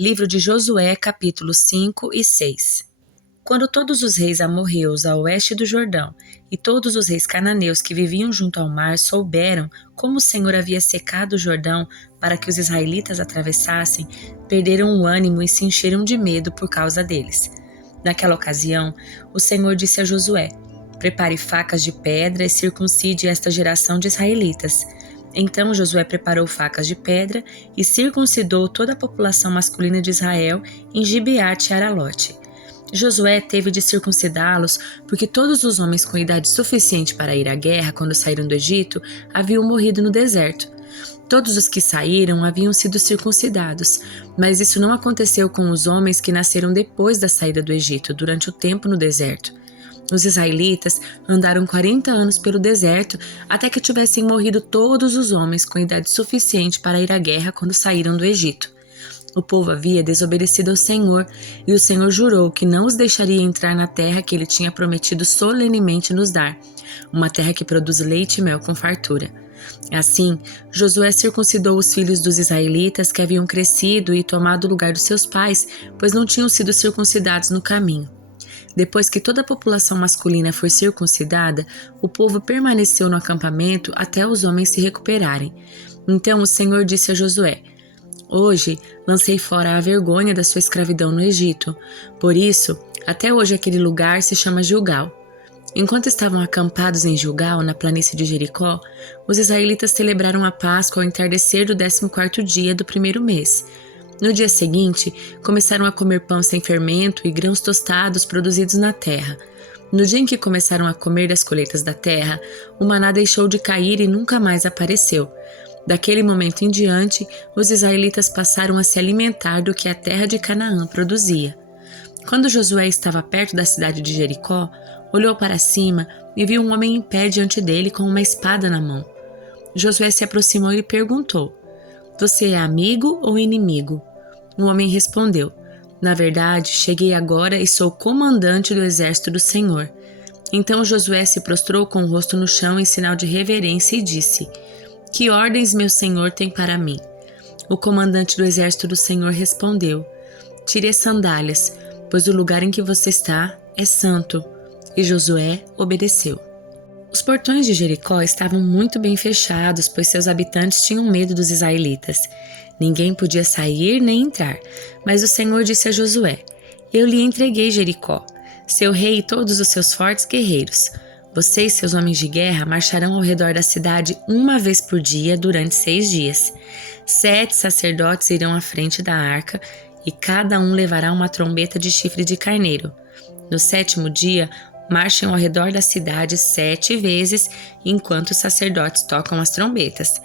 Livro de Josué, capítulos 5 e 6. Quando todos os reis amorreus a oeste do Jordão e todos os reis cananeus que viviam junto ao mar souberam como o Senhor havia secado o Jordão para que os israelitas atravessassem, perderam o ânimo e se encheram de medo por causa deles. Naquela ocasião, o Senhor disse a Josué: "Prepare facas de pedra e circuncide esta geração de israelitas." Então Josué preparou facas de pedra e circuncidou toda a população masculina de Israel em Gibeate e Aralote. Josué teve de circuncidá-los porque todos os homens com idade suficiente para ir à guerra quando saíram do Egito haviam morrido no deserto. Todos os que saíram haviam sido circuncidados, mas isso não aconteceu com os homens que nasceram depois da saída do Egito, durante o tempo no deserto. Os israelitas andaram 40 anos pelo deserto até que tivessem morrido todos os homens com idade suficiente para ir à guerra quando saíram do Egito. O povo havia desobedecido ao Senhor, e o Senhor jurou que não os deixaria entrar na terra que ele tinha prometido solenemente nos dar, uma terra que produz leite e mel com fartura. Assim, Josué circuncidou os filhos dos israelitas que haviam crescido e tomado o lugar dos seus pais, pois não tinham sido circuncidados no caminho. Depois que toda a população masculina foi circuncidada, o povo permaneceu no acampamento até os homens se recuperarem. Então o Senhor disse a Josué: "Hoje lancei fora a vergonha da sua escravidão no Egito. Por isso, até hoje aquele lugar se chama Gilgal." Enquanto estavam acampados em Gilgal, na planície de Jericó, os israelitas celebraram a Páscoa ao entardecer do 14º dia do primeiro mês. No dia seguinte, começaram a comer pão sem fermento e grãos tostados produzidos na terra. No dia em que começaram a comer das colheitas da terra, o maná deixou de cair e nunca mais apareceu. Daquele momento em diante, os israelitas passaram a se alimentar do que a terra de Canaã produzia. Quando Josué estava perto da cidade de Jericó, olhou para cima e viu um homem em pé diante dele com uma espada na mão. Josué se aproximou e lhe perguntou: "Você é amigo ou inimigo?" O homem respondeu: "Na verdade, cheguei agora e sou comandante do exército do Senhor." Então Josué se prostrou com o rosto no chão em sinal de reverência e disse: "Que ordens meu senhor tem para mim?" O comandante do exército do Senhor respondeu: "Tire as sandálias, pois o lugar em que você está é santo." E Josué obedeceu. Os portões de Jericó estavam muito bem fechados, pois seus habitantes tinham medo dos israelitas. Ninguém podia sair nem entrar, mas o Senhor disse a Josué: "Eu lhe entreguei Jericó, seu rei e todos os seus fortes guerreiros. Você e seus homens de guerra marcharão ao redor da cidade uma vez por dia durante 6 dias. 7 sacerdotes irão à frente da arca e cada um levará uma trombeta de chifre de carneiro. No 7º dia, marchem ao redor da cidade 7 vezes enquanto os sacerdotes tocam as trombetas.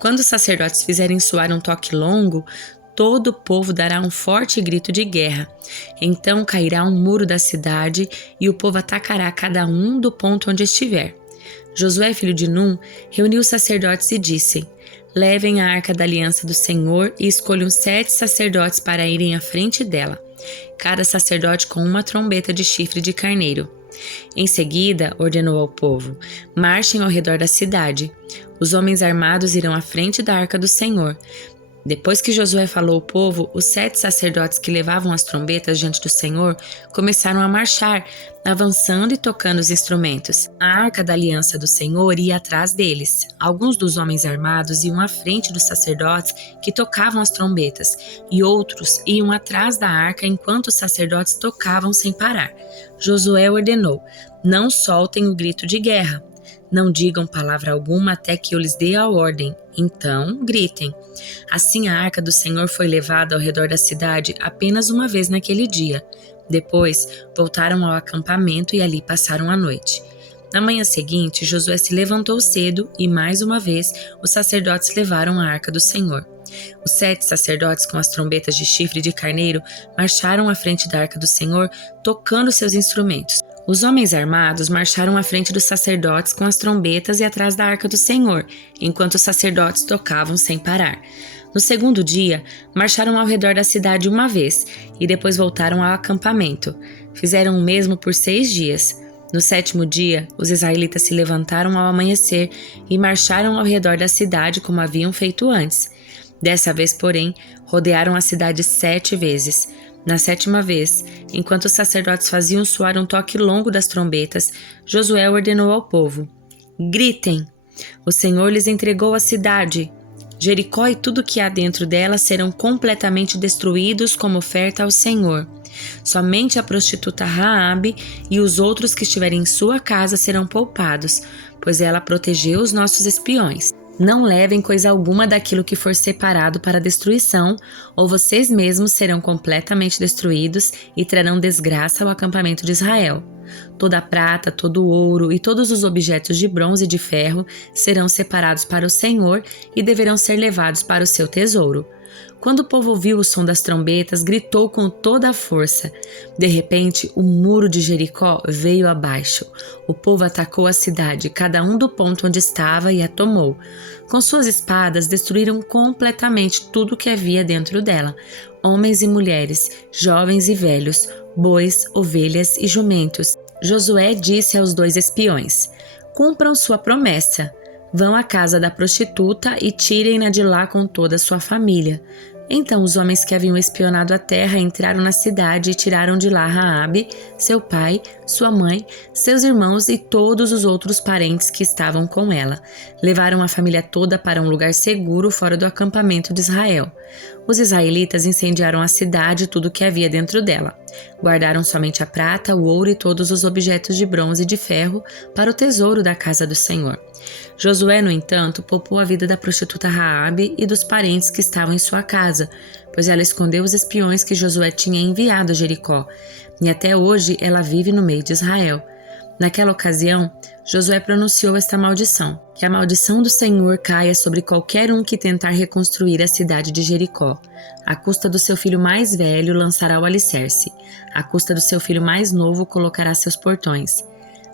Quando os sacerdotes fizerem soar um toque longo, todo o povo dará um forte grito de guerra. Então cairá um muro da cidade e o povo atacará cada um do ponto onde estiver." Josué, filho de Num, reuniu os sacerdotes e disse: "Levem a arca da aliança do Senhor e escolham 7 sacerdotes para irem à frente dela, cada sacerdote com uma trombeta de chifre de carneiro." Em seguida, ordenou ao povo: "Marchem ao redor da cidade. Os homens armados irão à frente da arca do Senhor." Depois que Josué falou ao povo, os 7 sacerdotes que levavam as trombetas diante do Senhor começaram a marchar, avançando e tocando os instrumentos. A arca da aliança do Senhor ia atrás deles. Alguns dos homens armados iam à frente dos sacerdotes que tocavam as trombetas, e outros iam atrás da arca enquanto os sacerdotes tocavam sem parar. Josué ordenou: "Não soltem o grito de guerra. Não digam palavra alguma até que eu lhes dê a ordem. Então, gritem." Assim a arca do Senhor foi levada ao redor da cidade apenas uma vez naquele dia. Depois, voltaram ao acampamento e ali passaram a noite. Na manhã seguinte, Josué se levantou cedo e, mais uma vez, os sacerdotes levaram a arca do Senhor. Os 7 sacerdotes com as trombetas de chifre de carneiro marcharam à frente da arca do Senhor, tocando seus instrumentos. Os homens armados marcharam à frente dos sacerdotes com as trombetas e atrás da arca do Senhor, enquanto os sacerdotes tocavam sem parar. No 2º dia, marcharam ao redor da cidade uma vez e depois voltaram ao acampamento. Fizeram o mesmo por 6 dias. No 7º dia, os israelitas se levantaram ao amanhecer e marcharam ao redor da cidade como haviam feito antes. Dessa vez, porém, Rodearam a cidade 7 vezes. Na 7ª vez, enquanto os sacerdotes faziam soar um toque longo das trombetas, Josué ordenou ao povo: gritem! O Senhor lhes entregou a cidade. Jericó e tudo que há dentro dela serão completamente destruídos como oferta ao Senhor. Somente a prostituta Raabe e os outros que estiverem em sua casa serão poupados, pois ela protegeu os nossos espiões. Não levem coisa alguma daquilo que for separado para destruição, ou vocês mesmos serão completamente destruídos e trarão desgraça ao acampamento de Israel. Toda a prata, todo o ouro e todos os objetos de bronze e de ferro serão separados para o Senhor e deverão ser levados para o seu tesouro. Quando o povo ouviu o som das trombetas, gritou com toda a força. De repente, o muro de Jericó veio abaixo. O povo atacou a cidade, cada um do ponto onde estava, e a tomou. Com suas espadas, destruíram completamente tudo o que havia dentro dela: homens e mulheres, jovens e velhos, bois, ovelhas e jumentos. Josué disse aos 2 espiões: cumpram sua promessa. Vão à casa da prostituta e tirem-na de lá com toda a sua família. Então os homens que haviam espionado a terra entraram na cidade e tiraram de lá Raabe, seu pai, sua mãe, seus irmãos e todos os outros parentes que estavam com ela. Levaram a família toda para um lugar seguro fora do acampamento de Israel. Os israelitas incendiaram a cidade e tudo o que havia dentro dela. Guardaram somente a prata, o ouro e todos os objetos de bronze e de ferro para o tesouro da casa do Senhor. Josué, no entanto, poupou a vida da prostituta Raabe e dos parentes que estavam em sua casa, pois ela escondeu os espiões que Josué tinha enviado a Jericó, e até hoje ela vive no meio de Israel. Naquela ocasião, Josué pronunciou esta maldição: que a maldição do Senhor caia sobre qualquer um que tentar reconstruir a cidade de Jericó. À custa do seu filho mais velho lançará o alicerce, à custa do seu filho mais novo colocará seus portões.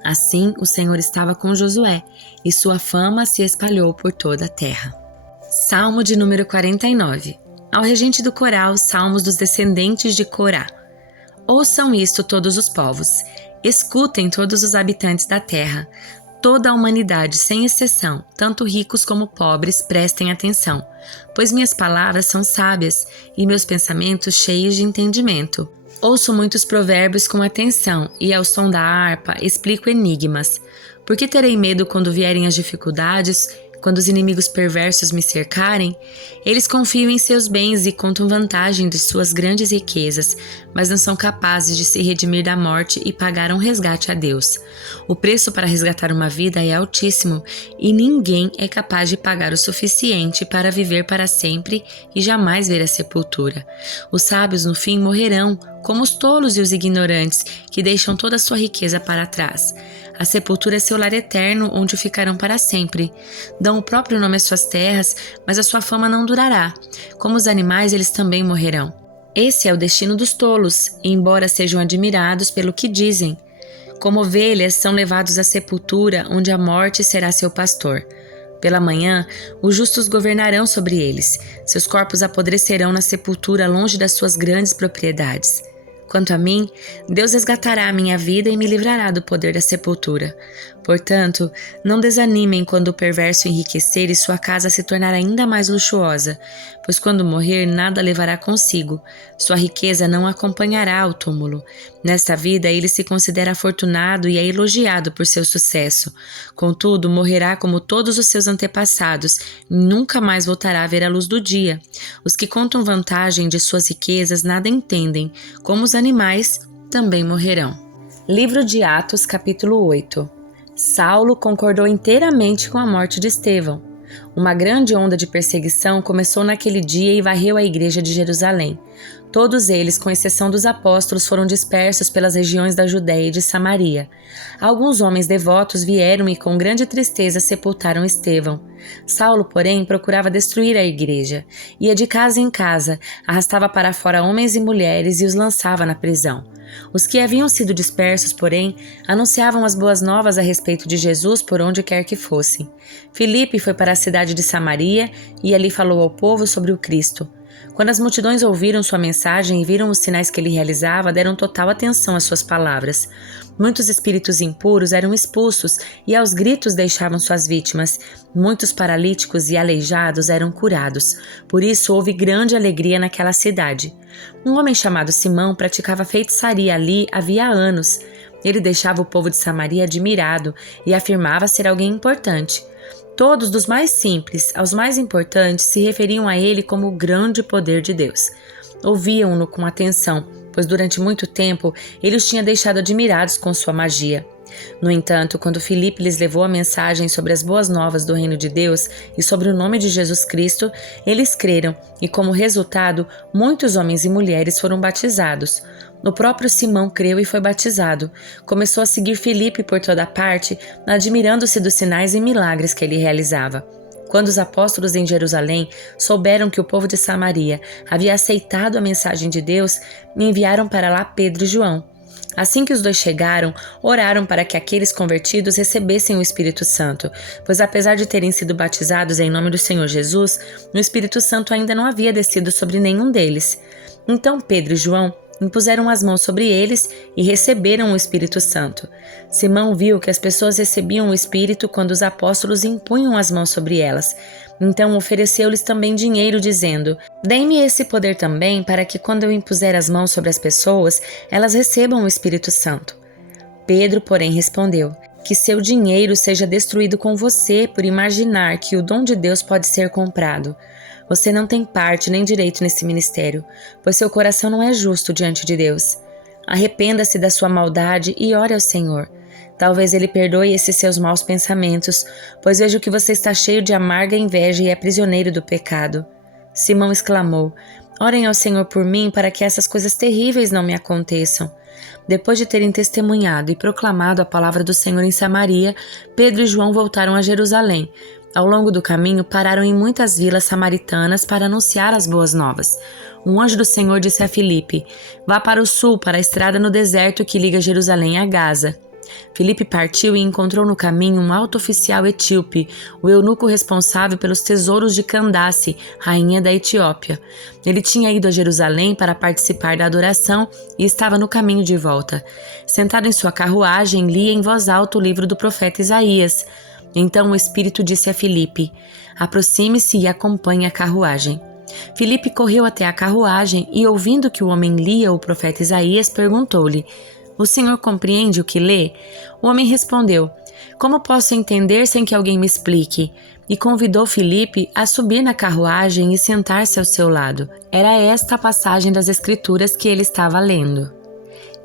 Assim, o Senhor estava com Josué, e sua fama se espalhou por toda a terra. Salmo de número 49. Ao regente do coral, salmos dos descendentes de Corá. Ouçam isto todos os povos, escutem todos os habitantes da terra, toda a humanidade sem exceção, tanto ricos como pobres, prestem atenção, pois minhas palavras são sábias e meus pensamentos cheios de entendimento. Ouço muitos provérbios com atenção e ao som da harpa explico enigmas. Por que terei medo quando vierem as dificuldades, quando os inimigos perversos me cercarem? Eles confiam em seus bens e contam vantagem de suas grandes riquezas, mas não são capazes de se redimir da morte e pagar um resgate a Deus. O preço para resgatar uma vida é altíssimo e ninguém é capaz de pagar o suficiente para viver para sempre e jamais ver a sepultura. Os sábios no fim morrerão, como os tolos e os ignorantes, que deixam toda a sua riqueza para trás. A sepultura é seu lar eterno, onde ficarão para sempre. Dão o próprio nome às suas terras, mas a sua fama não durará. Como os animais, eles também morrerão. Esse é o destino dos tolos, embora sejam admirados pelo que dizem. Como ovelhas, são levados à sepultura, onde a morte será seu pastor. Pela manhã, os justos governarão sobre eles. Seus corpos apodrecerão na sepultura, longe das suas grandes propriedades. Quanto a mim, Deus resgatará a minha vida e me livrará do poder da sepultura. Portanto, não desanimem quando o perverso enriquecer e sua casa se tornar ainda mais luxuosa, pois quando morrer nada levará consigo, sua riqueza não acompanhará ao túmulo. Nesta vida ele se considera afortunado e é elogiado por seu sucesso. Contudo, morrerá como todos os seus antepassados e nunca mais voltará a ver a luz do dia. Os que contam vantagem de suas riquezas nada entendem, como os animais também morrerão. Livro de Atos, capítulo 8. Saulo concordou inteiramente com a morte de Estevão. Uma grande onda de perseguição começou naquele dia e varreu a igreja de Jerusalém. Todos eles, com exceção dos apóstolos, foram dispersos pelas regiões da Judéia e de Samaria. Alguns homens devotos vieram e com grande tristeza sepultaram Estevão. Saulo, porém, procurava destruir a igreja. Ia de casa em casa, arrastava para fora homens e mulheres e os lançava na prisão. Os que haviam sido dispersos, porém, anunciavam as boas novas a respeito de Jesus por onde quer que fossem. Filipe foi para a cidade de Samaria e ali falou ao povo sobre o Cristo. Quando as multidões ouviram sua mensagem e viram os sinais que ele realizava, deram total atenção às suas palavras. Muitos espíritos impuros eram expulsos e aos gritos deixavam suas vítimas. Muitos paralíticos e aleijados eram curados. Por isso houve grande alegria naquela cidade. Um homem chamado Simão praticava feitiçaria ali havia anos. Ele deixava o povo de Samaria admirado e afirmava ser alguém importante. Todos, dos mais simples aos mais importantes, se referiam a ele como o grande poder de Deus. Ouviam-no com atenção, pois durante muito tempo ele os tinha deixado admirados com sua magia. No entanto, quando Filipe lhes levou a mensagem sobre as boas novas do reino de Deus e sobre o nome de Jesus Cristo, eles creram e, como resultado, muitos homens e mulheres foram batizados. O próprio Simão creu e foi batizado. Começou a seguir Filipe por toda parte, admirando-se dos sinais e milagres que ele realizava. Quando os apóstolos em Jerusalém souberam que o povo de Samaria havia aceitado a mensagem de Deus, enviaram para lá Pedro e João. Assim que os dois chegaram, oraram para que aqueles convertidos recebessem o Espírito Santo, pois apesar de terem sido batizados em nome do Senhor Jesus, o Espírito Santo ainda não havia descido sobre nenhum deles. Então Pedro e João impuseram as mãos sobre eles e receberam o Espírito Santo. Simão viu que as pessoas recebiam o Espírito quando os apóstolos impunham as mãos sobre elas. Então ofereceu-lhes também dinheiro, dizendo: "Dê-me esse poder também, para que quando eu impuser as mãos sobre as pessoas, elas recebam o Espírito Santo." Pedro, porém, respondeu: "Que seu dinheiro seja destruído com você por imaginar que o dom de Deus pode ser comprado. Você não tem parte nem direito nesse ministério, pois seu coração não é justo diante de Deus. Arrependa-se da sua maldade e ore ao Senhor. Talvez Ele perdoe esses seus maus pensamentos, pois vejo que você está cheio de amarga inveja e é prisioneiro do pecado." Simão exclamou: "Orem ao Senhor por mim, para que essas coisas terríveis não me aconteçam." Depois de terem testemunhado e proclamado a palavra do Senhor em Samaria, Pedro e João voltaram a Jerusalém. Ao longo do caminho, pararam em muitas vilas samaritanas para anunciar as boas novas. Um anjo do Senhor disse a Filipe: "Vá para o sul, para a estrada no deserto que liga Jerusalém a Gaza." Filipe partiu e encontrou no caminho um alto oficial etíope, o eunuco responsável pelos tesouros de Candace, rainha da Etiópia. Ele tinha ido a Jerusalém para participar da adoração e estava no caminho de volta. Sentado em sua carruagem, lia em voz alta o livro do profeta Isaías. Então o Espírito disse a Filipe: "Aproxime-se e acompanhe a carruagem." Filipe correu até a carruagem e, ouvindo que o homem lia o profeta Isaías, perguntou-lhe: "O senhor compreende o que lê?" O homem respondeu: "Como posso entender sem que alguém me explique?" E convidou Filipe a subir na carruagem e sentar-se ao seu lado. Era esta a passagem das Escrituras que ele estava lendo.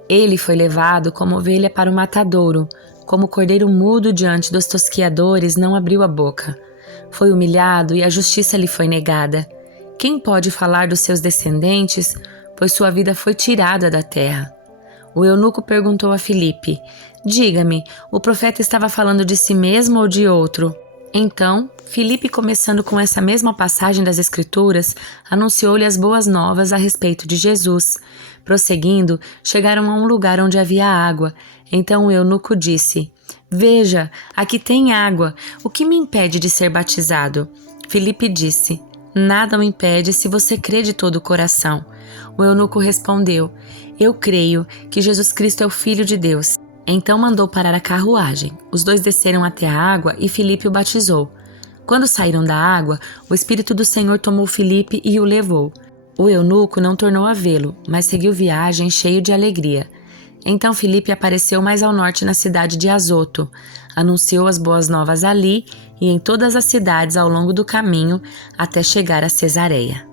"Ele foi levado como ovelha para o matadouro, como cordeiro mudo diante dos tosquiadores, não abriu a boca. Foi humilhado e a justiça lhe foi negada. Quem pode falar dos seus descendentes, pois sua vida foi tirada da terra?" O eunuco perguntou a Filipe: "Diga-me, o profeta estava falando de si mesmo ou de outro?" Então, Filipe, começando com essa mesma passagem das Escrituras, anunciou-lhe as boas novas a respeito de Jesus. Prosseguindo, chegaram a um lugar onde havia água. Então o eunuco disse: "Veja, aqui tem água. O que me impede de ser batizado?" Filipe disse: "Nada o impede se você crê de todo o coração." O eunuco respondeu: "Eu creio que Jesus Cristo é o Filho de Deus." Então mandou parar a carruagem. Os dois desceram até a água e Filipe o batizou. Quando saíram da água, o Espírito do Senhor tomou Filipe e o levou. O eunuco não tornou a vê-lo, mas seguiu viagem cheio de alegria. Então Filipe apareceu mais ao norte na cidade de Azoto. Anunciou as boas novas ali e em todas as cidades ao longo do caminho até chegar a Cesareia.